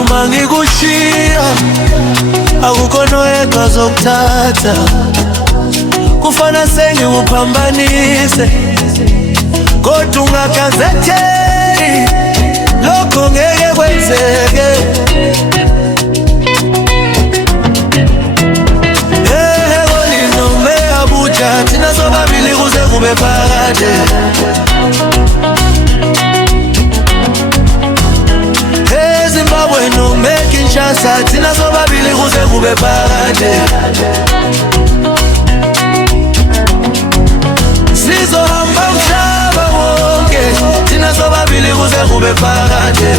uma ngikushiya akukho noyedwa zokuthatha, kufana sengikuphambanise kodwa ungakazetheli, lokho ngeke kwenzeke. Nome Abuja thina sobabili kuze kube phakade. Zimbabwe nome Kinshasa thina sobabili kuze kube phakade. Sizohamba umhlaba wonke thina sobabili kuze kube phakade.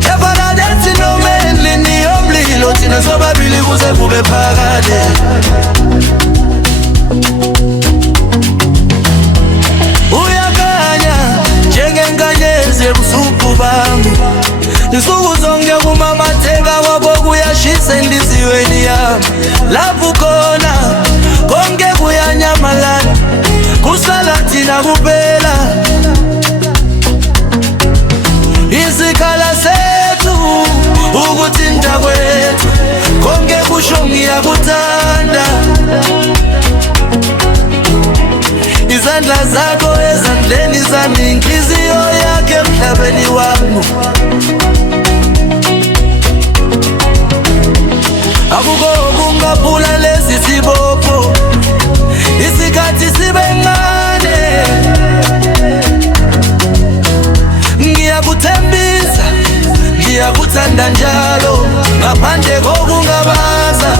Ephakade nome endlini yomlilo thina sobabili kuze kube phakade. Ebusuku bami insuku zonke kumamatheka wabo kuyashisa endiziyweni yami, lapho khona konke kuyanyamalala, kusala thina kuphela. Isikhala sethu ukuthinta kwethu, konke kusho ngiyakuthanda. Izandla zakho ezandleni zami, inhliziyo yakhe emhlabeni wami. Akukho okungaphula lesi sibopho, isikhathi sibe ncane. Ngiyakuthembisa, ngiyakuthanda njalo, ngaphandle kokungabaza.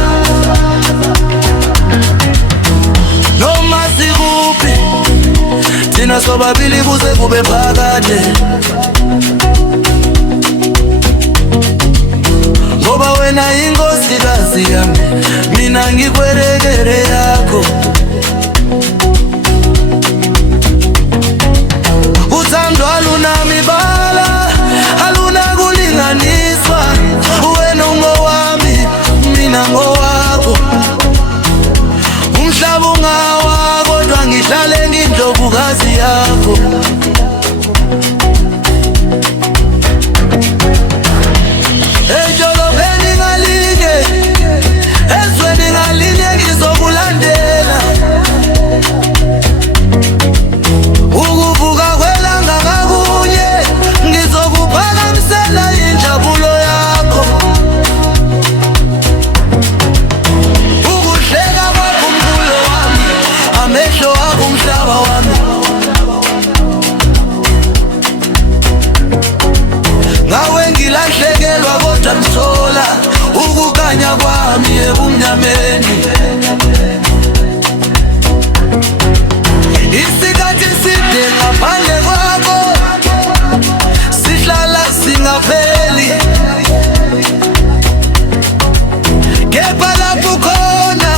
Noma sikuphi thina sobabili kuze kube phakade, ngoba wena inkosikazi yami, mina ngikwerekere yakho. Uthando alunamibala, alunakulinganiswa, wena ungowami, mina ngowakho. Umhlaba ungawakho kodwa ngihlale ngindlovukazi yakho. Ejolobeni ngalinye, ezweni ngalinye ngizokulandela. Ukuvuka kwelanga ngakunye, ngizokuphakamisela injabulo yakho. Ukuhleka kwakho umbulo wami, amehlo akho umhlaba wami. Ngawe ngilahlekelwa kodwa msola, ukukanya kwami ebumnyameni. Isikhathi side ngaphandle kwakho, sihlala singapheli. Kepha lapho khona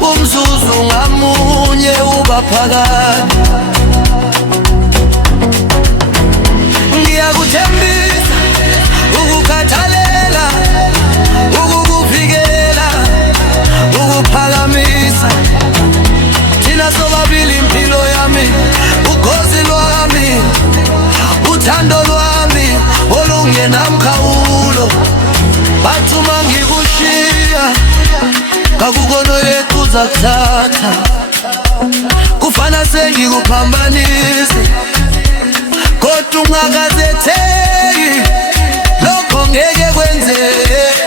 umzuzu ngamunye uba phakade. Ngiyakuthembisa ukukhathalela, ukukuvikela, ukuphakamisa thina sobabili, impilo yami, ugqozi lwami, uthando lwami olungenamkhawulo. Bathi uma ngikushiya akukho noyedwa uzakuthatha, kufana sengikuphambanise kodwa ungakazetheli, lokho ngeke kwenzeke.